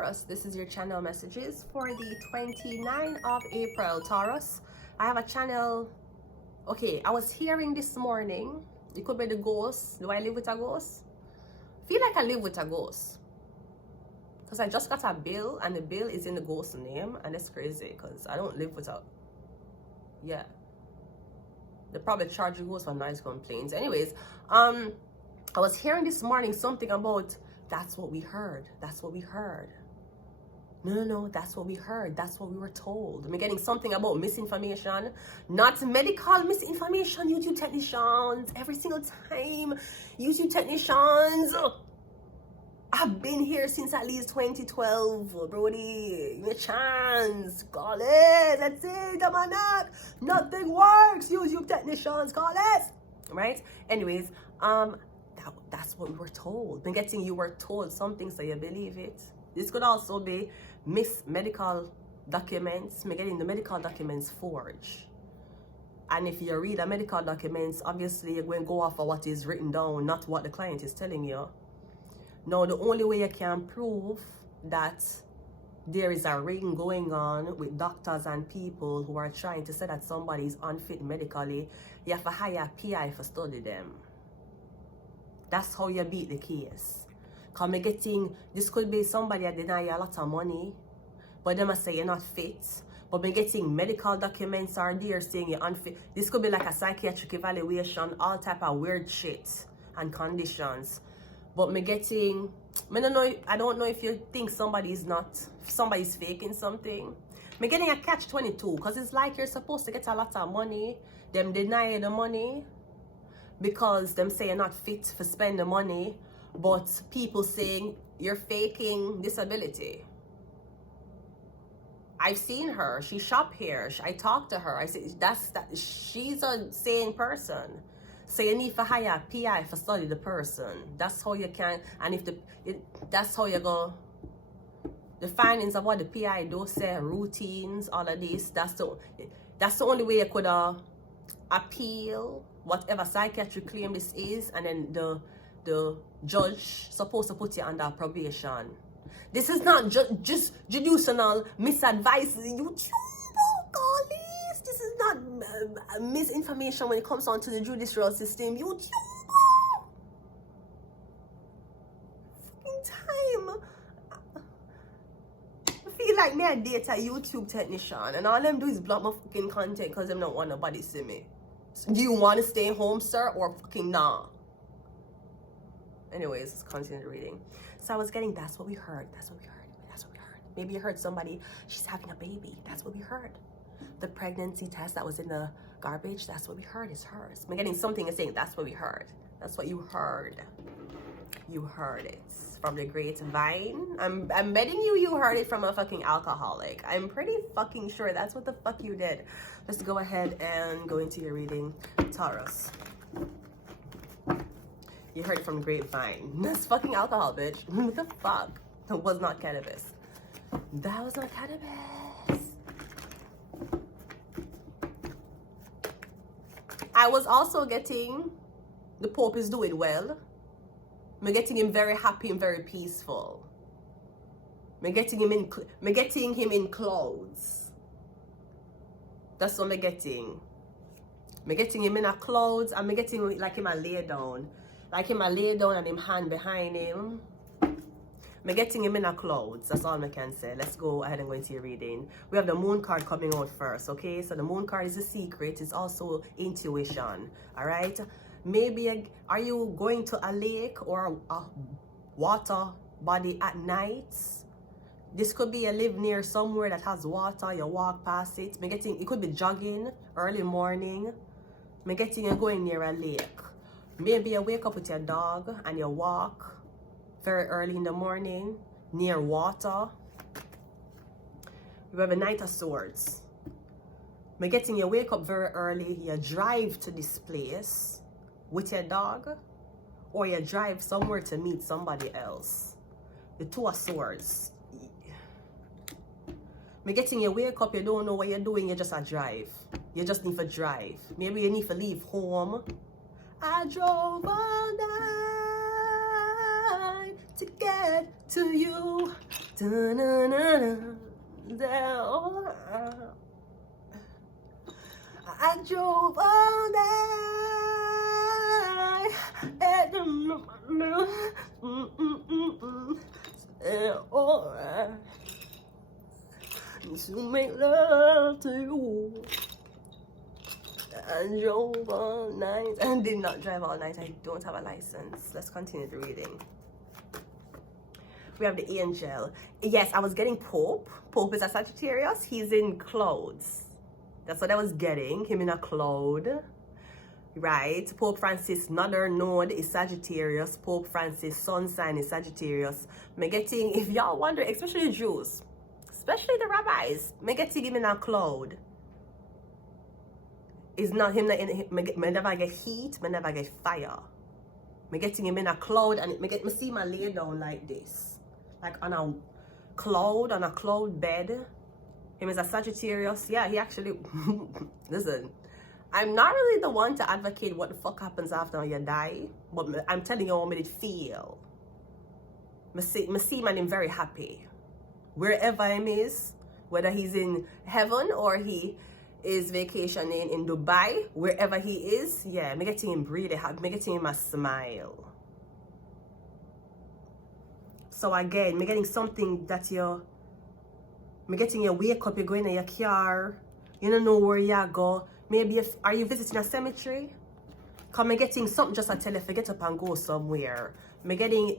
Taurus. This is your channel messages for the 29th of April. Taurus, I have a channel. Okay, I was hearing this morning, it could be the ghost. Do I live with a ghost? Feel like I live with a ghost, because I just got a bill and the bill is in the ghost name, and it's crazy because I don't live with a, yeah, they probably charge you ghost for noise complaints. Anyways, I was hearing this morning something about that's what we heard, that's what we heard. No, that's what we heard, that's what we were told. I'm getting something about misinformation, not medical misinformation. YouTube technicians, every single time, YouTube technicians. I've been here since at least 2012, Brody. Give me a chance. Call it. That's it. I'm not. Nothing works. YouTube technicians, call it. Right? Anyways, that's what we were told. Been getting you were told something, so you believe it. This could also be medical documents. Me getting the medical documents forged. And if you read the medical documents, obviously you're going to go off of what is written down, not what the client is telling you. Now, the only way you can prove that there is a ring going on with doctors and people who are trying to say that somebody is unfit medically, you have to hire a PI for study them. That's how you beat the case. Because this could be somebody that deny you a lot of money, but they must say you're not fit. But me getting medical documents are there saying you're unfit. This could be like a psychiatric evaluation, all type of weird shit and conditions. But I don't know if you think somebody's faking something. Me getting a catch-22, because it's like you're supposed to get a lot of money. Them deny the money because them say you're not fit for spend the money, but people saying you're faking disability. I've seen her. She shop here. I talked to her. I said she's a sane person. So you need to hire a PI for study the person. That's how you can, and that's how you go. The findings of what the PI do say, routines, all of this. That's the only way you could appeal whatever psychiatric claim this is, and then the judge supposed to put you under probation. This is not just judicial misadvice. YouTube. This is not misinformation when it comes on to the judicial system. YouTube. Fucking time. I feel like me a data YouTube technician, and all them do is block my fucking content because them don't want nobody see me. So do you want to stay home, sir, or fucking nah? Anyways, let's continue reading. So I was getting, that's what we heard. That's what we heard. That's what we heard. Maybe you heard somebody, she's having a baby. That's what we heard. The pregnancy test that was in the garbage, that's what we heard is hers. I'm getting something and saying that's what we heard. That's what you heard. You heard it from the grapevine. I'm betting you heard it from a fucking alcoholic. I'm pretty fucking sure that's what the fuck you did. Let's go ahead and go into your reading. Taurus. You heard it from the grapevine. That's fucking alcohol, bitch. What the fuck? That was not cannabis. That was not cannabis. I was also getting the Pope is doing well. I'm getting him very happy and very peaceful. I'm getting him in clouds. That's what I'm getting. I'm getting him in a clouds, and I'm getting like him a lay down. Like him a lay down and him hand behind him. I'm getting him in a clouds. That's all I can say. Let's go ahead and go into your reading. We have the moon card coming out first, okay? So the moon card is a secret. It's also intuition, all right? Maybe, are you going to a lake or a water body at night? This could be you live near somewhere that has water. You walk past it. It could be jogging early morning. I'm getting you going near a lake. Maybe you wake up with your dog and you walk very early in the morning near water. We have a Knight of Swords. I'm getting you wake up very early, you drive to this place with your dog, or you drive somewhere to meet somebody else. The Two of Swords. I'm getting you wake up, you don't know what you're doing, you just a drive. You just need to drive. Maybe you need to leave home. I drove all night to get to you, I drove all night at the to make love to you. I drove all night. I did not drive all night. I don't have a license. Let's continue the reading. We have the angel. Yes, I was getting Pope. Pope is a Sagittarius. He's in clouds. That's what I was getting. Him in a cloud. Right? Pope Francis, another node is Sagittarius. Pope Francis, sun sign is Sagittarius. Me getting, if y'all wonder, especially the Jews, especially the rabbis, me getting him in a cloud. It's not him, me never get heat, me never get fire. Me getting him in a cloud, and me see him lay down like this. Like on a cloud bed. Him is a Sagittarius. Yeah, he actually, listen, I'm not really the one to advocate what the fuck happens after you die, but I'm telling you how it feel. Me see man, I'm very happy. Wherever him is, whether he's in heaven or he is vacationing in Dubai, wherever he is, yeah, me getting him really happy, me getting him a smile. So again, me getting something that me getting you wake up, you're going in your car, you don't know where you go. Maybe are you visiting a cemetery? Cause me getting something just to tell you to get up and go somewhere. Me getting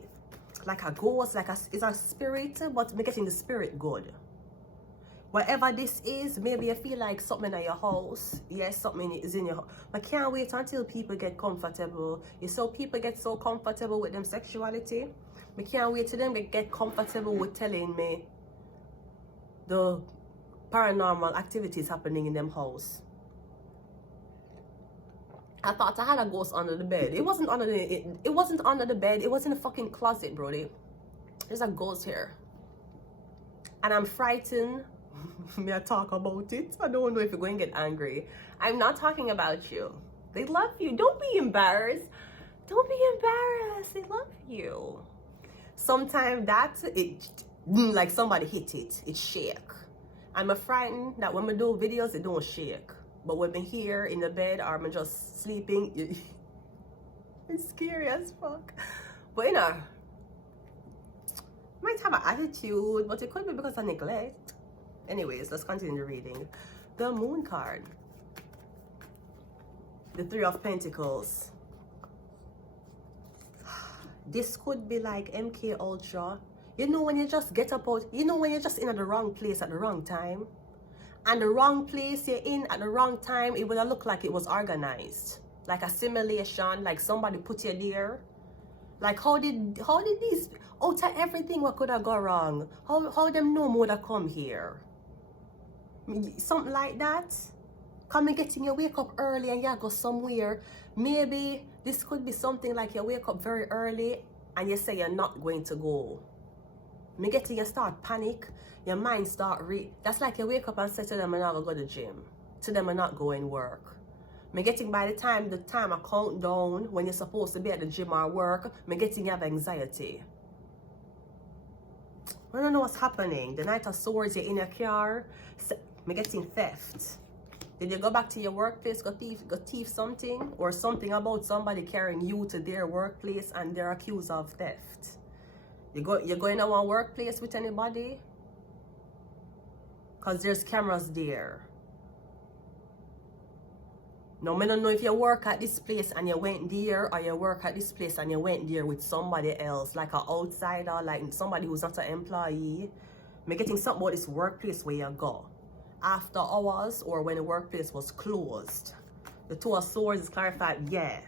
like a ghost, it's a spirit, but me getting the spirit good. Whatever this is, maybe you feel like something in your house. Yes, something is in your house. But can't wait until people get comfortable. You saw people get so comfortable with them sexuality. We can't wait till them get comfortable with telling me the paranormal activities happening in them house. I thought I had a ghost under the bed. It wasn't under it wasn't under the bed. It was in the fucking closet, brody. There's a ghost here. And I'm frightened. May I talk about it? I don't know if you're going to get angry. I'm not talking about you. They love you. Don't be embarrassed. Don't be embarrassed. They love you. Sometimes like somebody hit it. It shake. I'm frightened that when we do videos, it don't shake. But when I'm here in the bed or I'm just sleeping, it's scary as fuck. But you know, might have an attitude, but it could be because of neglect. Anyways, let's continue the reading. The Moon card. The Three of Pentacles. This could be like MK Ultra. You know when you just get up out, you know when you're just in at the wrong place at the wrong time? And the wrong place you're in at the wrong time, it would have looked like it was organized. Like a simulation, like somebody put you there. Like how did these, out of everything what could have gone wrong, how them know more to come here? Something like that. Come and getting you wake up early and you go somewhere. Maybe this could be something like you wake up very early and you say you're not going to go. Me getting you start panic, your mind start that's like you wake up and say to them, I'm not gonna go to the gym. To them, I'm not going work. Me getting by the time I count down when you're supposed to be at the gym or work, me getting you have anxiety. I don't know what's happening. The Knight of Swords, you're in your car, me getting theft. Did you go back to your workplace, go thief something? Or something about somebody carrying you to their workplace and they're accused of theft? You're going to one workplace with anybody? Because there's cameras there. Now, I don't know if you work at this place and you went there, or you work at this place and you went there with somebody else, like an outsider, like somebody who's not an employee. I'm getting something about this workplace where you go after hours or when the workplace was closed. The Two of Swords is clarified, yeah.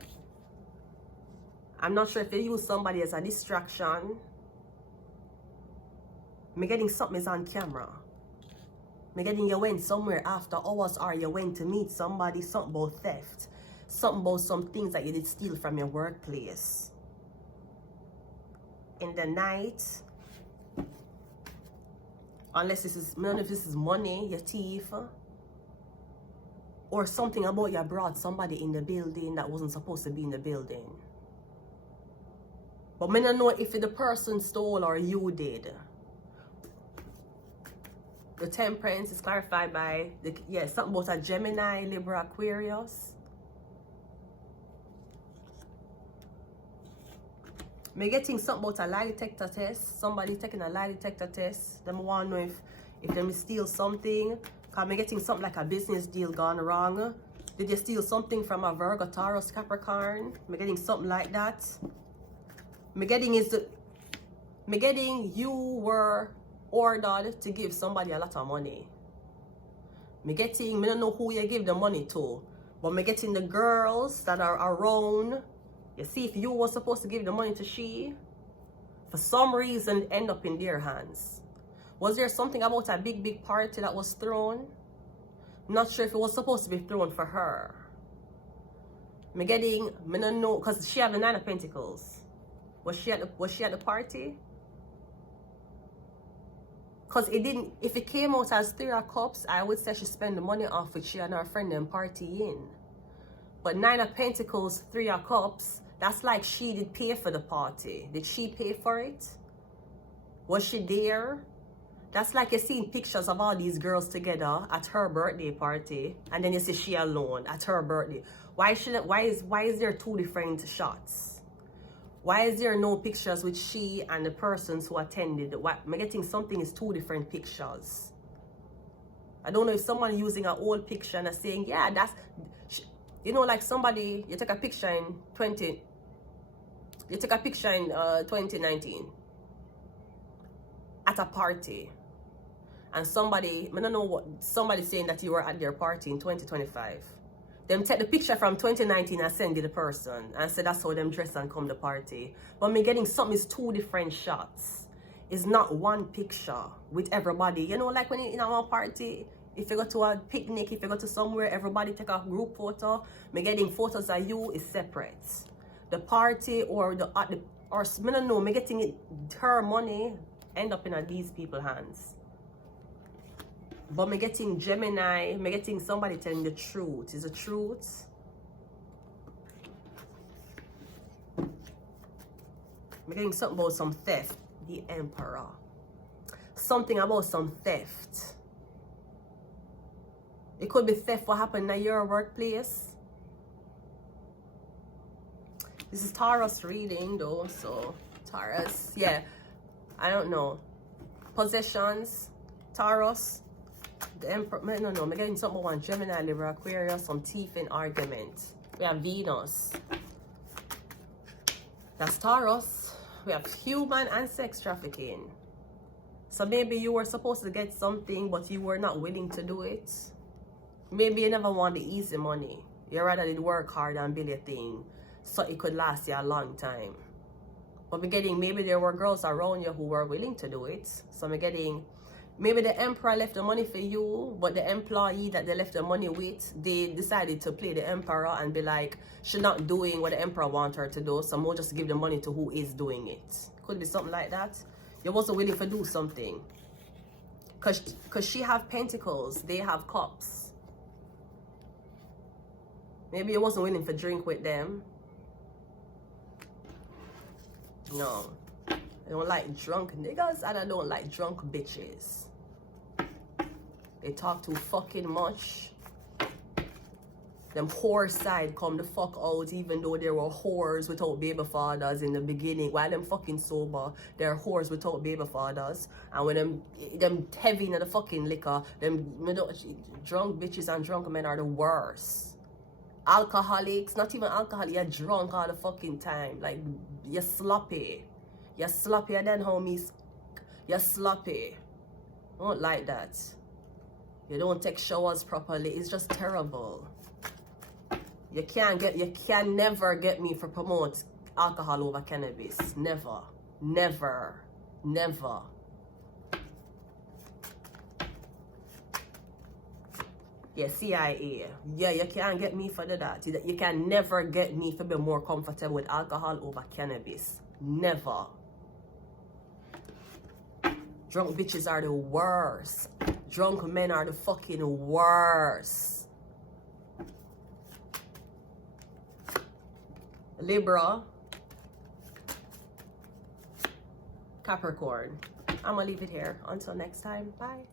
I'm not sure if they use somebody as a distraction. I'm getting something is on camera. I'm getting you went somewhere after hours or you went to meet somebody, something about theft. Something about some things that you did steal from your workplace. In the night, unless this is, none of this is money, your thief, or something about you brought somebody in the building that wasn't supposed to be in the building. But I don't know if the person stole or you did. the Temperance is clarified by, something about a Gemini, Libra, Aquarius. I'm getting something about a lie detector test. Somebody taking a lie detector test. Them want to know if them steal something. Cause I'm getting something like a business deal gone wrong. Did you steal something from a Virgo, Taurus, Capricorn? I'm getting something like that. I'm getting you were ordered to give somebody a lot of money. I don't know who you give the money to, but I'm getting the girls that are around. You see, if you were supposed to give the money to she, for some reason end up in their hands. Was there something about a big party that was thrown? Not sure if it was supposed to be thrown for her. I don't know, because she have the 9 of Pentacles. Was she at the party? Because if it came out as 3 of Cups, I would say she spent the money off with she and her friend and partying. But 9 of Pentacles, 3 of Cups, that's like she did pay for the party. Did she pay for it? Was she there? That's like you're seeing pictures of all these girls together at her birthday party, and then you see she alone at her birthday. Why is there 2 different shots? Why is there no pictures with she and the persons who attended? I'm getting something is 2 different pictures. I don't know if someone using an old picture and saying, yeah, that's, you know, like somebody, you take a picture in 2019 at a party, and somebody, I don't know what, somebody saying that you were at their party in 2025. Them take the picture from 2019 and send it to the person and say that's how them dress and come to the party. But me getting something is 2 different shots. It's not one picture with everybody. You know, like when you're in a party, if you go to a picnic, if you go to somewhere, everybody take a group photo. Me getting photos of you is separate. The party or I don't know, me getting it, her money end up in these people's hands. But me getting Gemini, me getting somebody telling the truth. Is the truth? Me getting something about some theft. The Emperor. Something about some theft. It could be theft what happened at your workplace. This is Taurus reading though, so Taurus, yeah. I don't know. Possessions, Taurus. The Emperor, no, I'm getting something about Gemini, Libra, Aquarius, some teeth in argument. We have Venus. That's Taurus. We have human and sex trafficking. So maybe you were supposed to get something, but you were not willing to do it. Maybe you never want the easy money. You rather did work hard and build a thing, so it could last you a long time. But we're getting, maybe there were girls around you who were willing to do it. So we're getting, maybe the Emperor left the money for you, but the employee that they left the money with, they decided to play the Emperor and be like, she's not doing what the Emperor wants her to do, so more just give the money to who is doing it. Could be something like that. You wasn't willing to do something. Because she have Pentacles, they have Cups. Maybe you wasn't willing to drink with them. No. I don't like drunk niggas and I don't like drunk bitches. They talk too fucking much. Them whore side come the fuck out, even though there were whores without baby fathers in the beginning. While them fucking sober, they're whores without baby fathers. And when them heavy in the fucking liquor, them drunk bitches and drunk men are the worst. Alcoholics, not even alcohol, you're drunk all the fucking time. Like, you're sloppy. You're sloppier than homies. You're sloppy. I don't like that. You don't take showers properly. It's just terrible. You can never get me to promote alcohol over cannabis. Never. Never. Never. Yeah, CIA. Yeah, you can't get me for that. You can never get me to be more comfortable with alcohol over cannabis. Never. Drunk bitches are the worst. Drunk men are the fucking worst. Libra. Capricorn. I'm gonna leave it here. Until next time. Bye.